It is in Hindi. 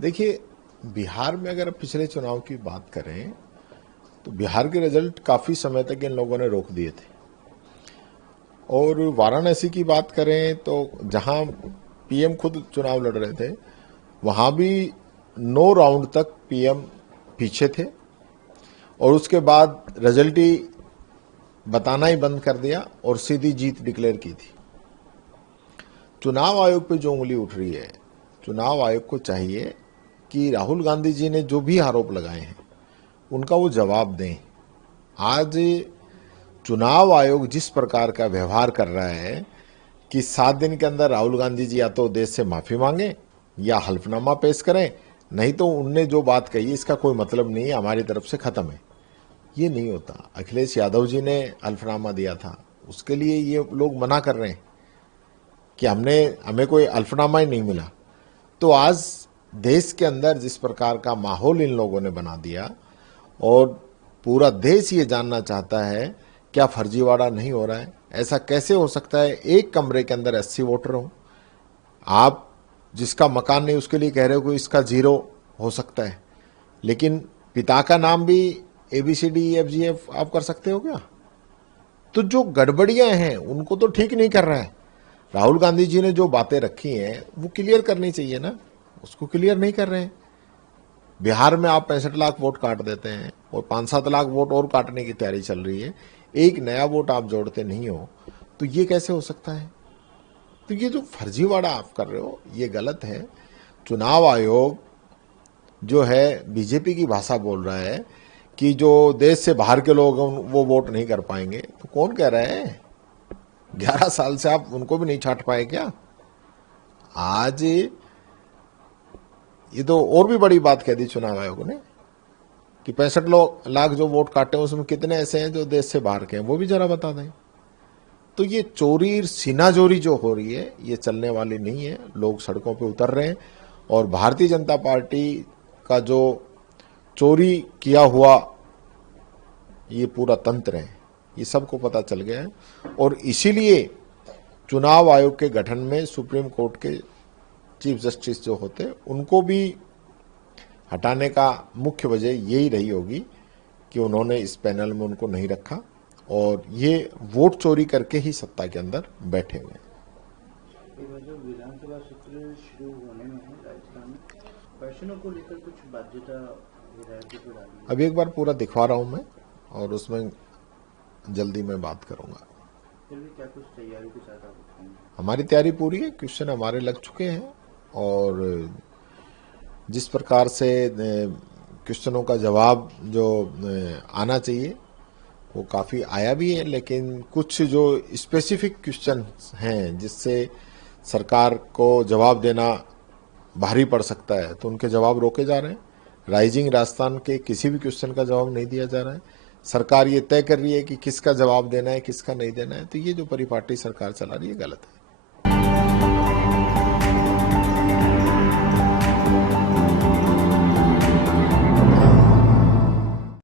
देखिए, बिहार में अगर पिछले चुनाव की बात करें तो बिहार के रिजल्ट काफ़ी समय तक इन लोगों ने रोक दिए थे। और वाराणसी की बात करें तो जहां पीएम खुद चुनाव लड़ रहे थे, वहां भी 9 राउंड तक पीएम पीछे थे और उसके बाद रिजल्ट ही बताना ही बंद कर दिया और सीधी जीत डिक्लेयर की थी। चुनाव आयोग पे जो उंगली उठ रही है, चुनाव आयोग को चाहिए कि राहुल गांधी जी ने जो भी आरोप लगाए हैं उनका वो जवाब दें। आज चुनाव आयोग जिस प्रकार का व्यवहार कर रहा है कि 7 दिन के अंदर राहुल गांधी जी या तो देश से माफी मांगे या हल्फनामा पेश करें, नहीं तो उनने जो बात कही इसका कोई मतलब नहीं है, हमारी तरफ से खत्म है। ये नहीं होता। अखिलेश यादव जी ने हल्फनामा दिया था, उसके लिए ये लोग मना कर रहे हैं कि हमें कोई हल्फनामा ही नहीं मिला। तो आज देश के अंदर जिस प्रकार का माहौल इन लोगों ने बना दिया और पूरा देश ये जानना चाहता है क्या फर्जीवाड़ा नहीं हो रहा है। ऐसा कैसे हो सकता है एक कमरे के अंदर 80 वोटर हों? आप जिसका मकान नहीं उसके लिए कह रहे हो कि इसका 0 हो सकता है, लेकिन पिता का नाम भी ABCDEFGF आप कर सकते हो क्या? तो जो गड़बड़ियां हैं उनको तो ठीक नहीं कर रहा है। राहुल गांधी जी ने जो बातें रखी हैं वो क्लियर करनी चाहिए ना, उसको क्लियर नहीं कर रहे हैं। बिहार में आप 65 लाख वोट काट देते हैं और 5-7 लाख वोट और काटने की तैयारी चल रही है, एक नया वोट आप जोड़ते नहीं हो, तो ये कैसे हो सकता है? तो ये जो फर्जीवाड़ा आप कर रहे हो ये गलत है। चुनाव आयोग जो है बीजेपी की भाषा बोल रहा है कि जो देश से बाहर के लोग वो वोट नहीं कर पाएंगे, तो कौन कह रहा है? 11 साल से आप उनको भी नहीं छांट पाए क्या? आज ये तो और भी बड़ी बात कह दी चुनाव आयोग ने कि 65 लाख जो वोट काटे हैं उसमें कितने ऐसे हैं जो देश से बाहर के हैं, वो भी जरा बता दें। तो ये चोरी सीनाजोरी जो हो रही है ये चलने वाली नहीं है। लोग सड़कों पे उतर रहे हैं और भारतीय जनता पार्टी का जो चोरी किया हुआ ये पूरा तंत्र है, ये सबको पता चल गया है। और इसीलिए चुनाव आयोग के गठन में सुप्रीम कोर्ट के चीफ जस्टिस जो होते हैं उनको भी हटाने का मुख्य वजह यही रही होगी कि उन्होंने इस पैनल में उनको नहीं रखा और ये वोट चोरी करके ही सत्ता के अंदर बैठे हुए हैं। जो विधानसभा सत्र शुरू होने में है राजस्थान में, पेंशनों को लेकर कुछ बाध्यता विधायकों को डाली। अभी एक बार पूरा दिखवा रहा हूं मैं और उसमें जल्दी मैं बात करूंगा। फिर भी क्या कुछ तैयारी के साथ आप उठाएंगे? हमारी तैयारी पूरी है, क्वेश्चन हमारे लग चुके हैं और जिस प्रकार से क्वेश्चनों का जवाब जो आना चाहिए वो काफ़ी आया भी है, लेकिन कुछ जो स्पेसिफिक क्वेश्चन हैं जिससे सरकार को जवाब देना भारी पड़ सकता है तो उनके जवाब रोके जा रहे हैं। राइजिंग राजस्थान के किसी भी क्वेश्चन का जवाब नहीं दिया जा रहा है। सरकार ये तय कर रही है कि किसका जवाब देना है किसका नहीं देना है, तो ये जो परिपाटी सरकार चला रही है गलत है।